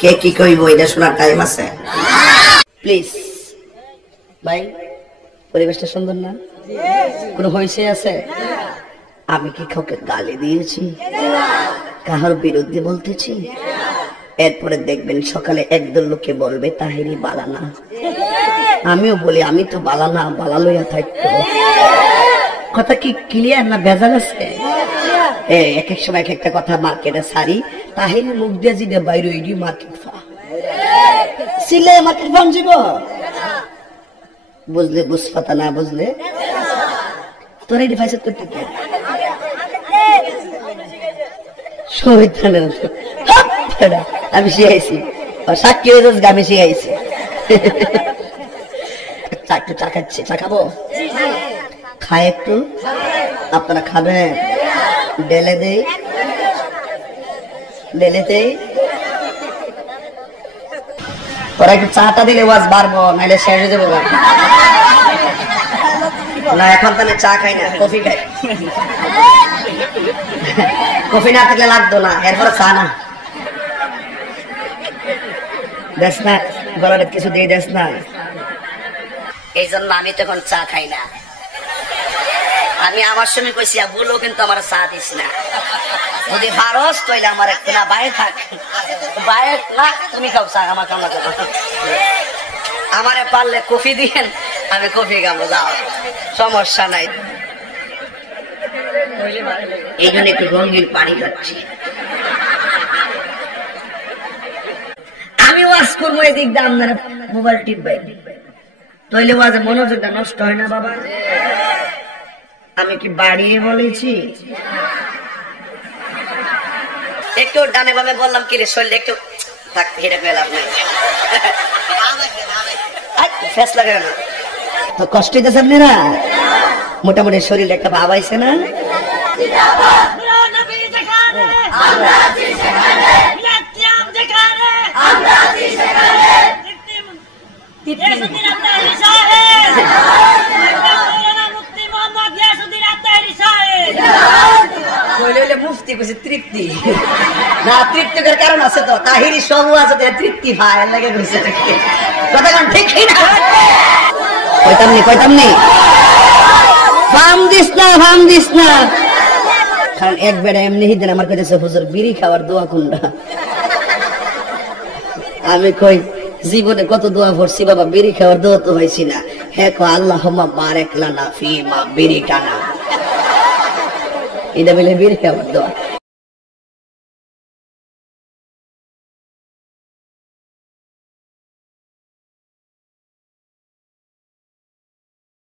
কে কি কইব এটা শোনার টাইম আছে? প্লিজ ভাই, পরিবেশটা সুন্দর না? কোনো হইছে আছে? আমি কি কাউকে গালি দিয়েছি, কাহার বিরুদ্ধে বলতেছি? এরপরে দেখবেন সকালে একদল লোকে বলবে তাহিরি বালানা, আমিও বলি আমি তো বালানা, বালা লইয়া থাকতো। কথা কি ক্লিয়ার না ভেজাল আছে? এক এক সময় এক একটা কথা মার্কেটে সারি, তাহিরি মুখ দিয়ে জিদে বাইরে ইডি মার্কেট ফা সিলে মার্কেট ফান যাব, বুঝলে বুঝপাতা, না বুঝলে তোরা এটি ফাইসাত করতে কে? আমি শিখাইছি, সাক্ষী হয়ে যাস, আমি শিখাইছি। একটু চা খাচ্ছি, চা খাবো? খায় একটু, আপনারা খাবেন? ডেলে দেই, ডেলে দেই। তোরা একটু চাটা দিলে ওয়াজ বাড়বো, নাইলে শেষ হয়ে যাবো না। এখন তাহলে চা খাই না, কফি খাই। কফি না থাকলে লাগতো না, এরপরে চা না দেশ না, গলার কিছু দিয়ে দেশ না। এই জন্য আমি তখন চা খাই না। আমি আমার সময় কইছি বলো, কিন্তু আমার চা দিস না। যদি ফারস তৈলে আমার একটু না বাইরে থাক, বাইরে না তুমি খাও চা, আমার কামনা করো। আমারে পারলে কফি দিয়েন, আমি কফি খাবো, যাও, সমস্যা নাই। এই জন্য একটু রঙিন পানি খাচ্ছি। আমি ওয়াজ করবো, এদিক দিয়ে আপনারা মোবাইল টিপবেন, তৈলে ওয়াজে মনোযোগটা নষ্ট হয় না বাবা। আমি কি বাড়িয়ে বলেছি? একটু ডানে বামে বললাম কি রে, শরীরে একটু থাকতে হেরে পেলাম না, ফেস লাগে না তো, কষ্ট হইতেছে আপনারা? মোটামুটি শরীরে একটা ভাব আইছে না? মুফতি কইছে তৃপ্তি না, তৃপ্তির কারণ আছে তো, তাহিরি সব আছে, তৃপ্তি ভাই লাগে কইছে। কথা কোন ঠিক না? কইতামনি ফাম দিস না, ফাম দিস না। কারণ এক বেড়া এমনি হিদিন আমার কইতেছে হুজুর বিড়ি খাওয়ার দোয়া কোনটা? আমি কই জীবনে কত দোয়া পড়ছি বাবা, বিড়ি খাওয়ার দোয়া তো হয়েছি না। হ্যাঁ কো আল্লাহুম্মা বারিক লানা ফিমা বিড়ি টানা, এটা বলে বিড়ি খাওয়ার দোয়া।